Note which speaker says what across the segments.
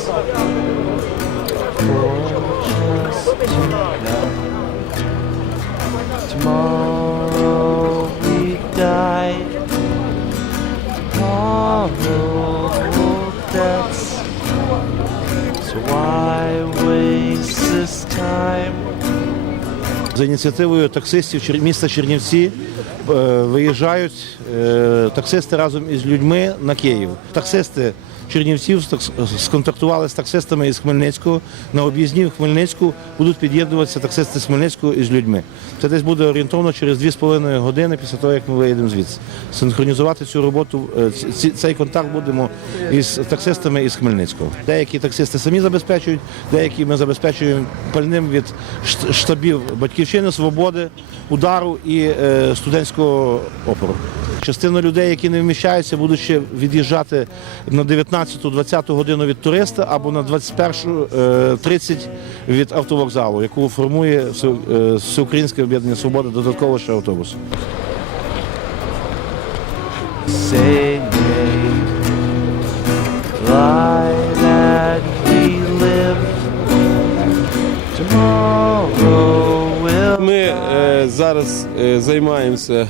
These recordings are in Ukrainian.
Speaker 1: час. Tomorrow we die. Tomorrow that's so why waste this time. За ініціативою таксистів міста Чернівці е, виїжджають е, таксисти разом із людьми на Київ. Таксисти Чернівців сконтактували з таксистами із Хмельницького. На об'їзні в Хмельницьку будуть під'єднуватися таксисти з Хмельницького із людьми. Це десь буде орієнтовно через 2,5 години після того, як ми виїдемо звідси. Синхронізувати цю роботу, е, цей контакт будемо із таксистами із Хмельницького. Деякі таксисти самі забезпечують, деякі ми забезпечуємо пальним від штабів Батьківщини, Свободи, удару і е, студентського опору. Частина людей, які не вміщаються, будуть ще від'їжджати на 19-20 годину від туриста або на 21.30 від автовокзалу, яку формує е, Всеукраїнське об'єднання Свобода додатково ще автобус.
Speaker 2: Ми е, зараз е, займаємося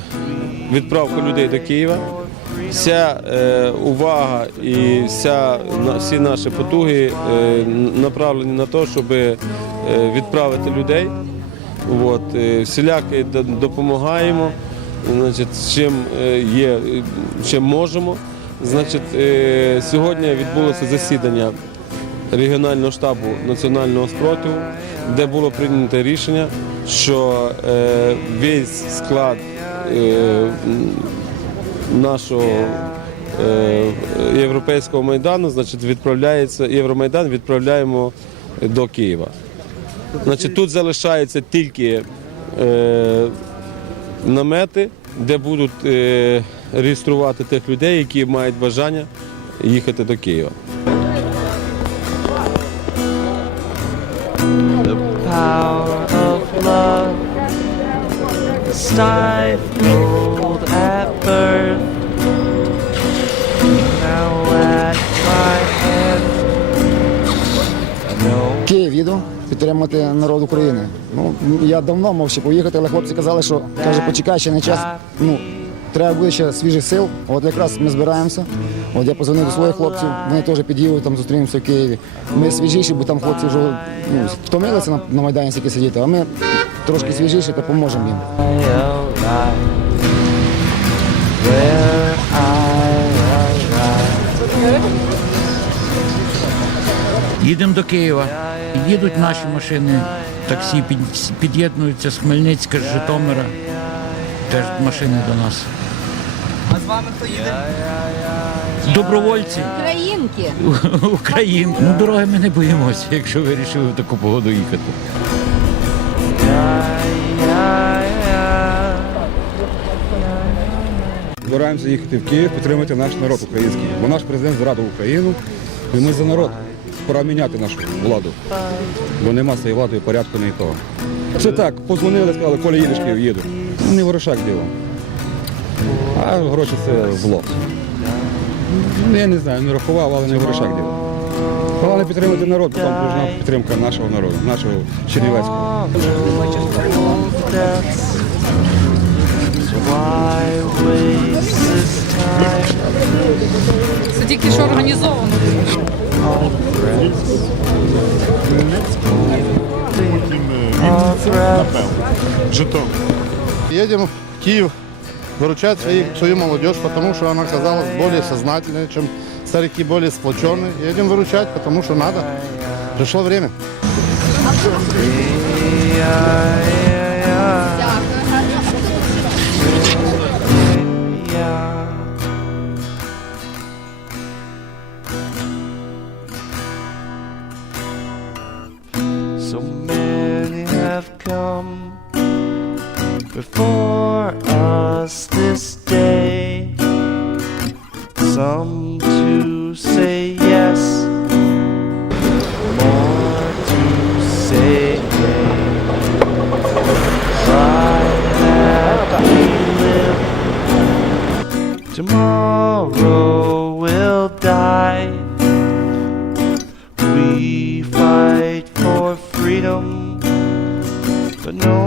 Speaker 2: відправкою людей до Києва. Вся е, увага і вся, всі наші потуги е, направлені на те, щоб е, відправити людей. От, всіляки допомагаємо, значить, чим є, чим можемо. Значить, сьогодні відбулося засідання регіонального штабу національного спротиву, де було прийнято рішення, що весь склад нашого е, європейського майдану, значить, відправляється Євромайдан відправляємо до Києва. Значить, тут залишаються тільки е, намети, де будуть е, реєструвати тих людей, які мають бажання їхати до Києва. the power of love
Speaker 3: їду підтримати народ України. Ну я давно мав ще поїхати, але хлопці казали, що каже, почекай ще не час. Ну треба буде ще свіжих сил. От якраз ми збираємося. От я позвонив до своїх хлопців, вони теж під'їдуть, там зустрінемося в Києві. Ми свіжіші, бо там хлопці вже ну, втомилися на, на майдані стільки сидіти, а ми трошки свіжіші та поможемо їм.
Speaker 4: Їдемо до Києва. Їдуть наші машини, таксі під- під'єднуються з Хмельницька, з Житомира. Теж машини до нас.
Speaker 5: А з вами хто їде?
Speaker 4: Добровольці
Speaker 6: Українки.
Speaker 4: України. Ну, дороги ми не боїмося, якщо вирішили в таку погоду їхати.
Speaker 7: Збираємося їхати в Київ, підтримати наш народ український. Бо наш президент зрадив Україну, і ми за народ. Пора міняти нашу владу. Бо нема з цією владою порядку ні того. Це так, позвонили, сказали, Коля їдеш Київ, їду. Не ворошак діло. А гроші це зло. Ну, Я не знаю, не рахував, але не ворошак діло. Головне підтримати народ, бо там нужна підтримка нашого народу, нашого Чернівецького.
Speaker 8: Це тільки що організовано. On breath.
Speaker 9: Едем в Киев выручать свои, свою молодежь, потому что она оказалась более сознательной, чем старики, более сплоченные. Едем выручать, потому что надо. Пришло время. Before us this day. Some to say yes, more to say nay. By that we live, tomorrow will die.
Speaker 10: We fight for freedom, but no why.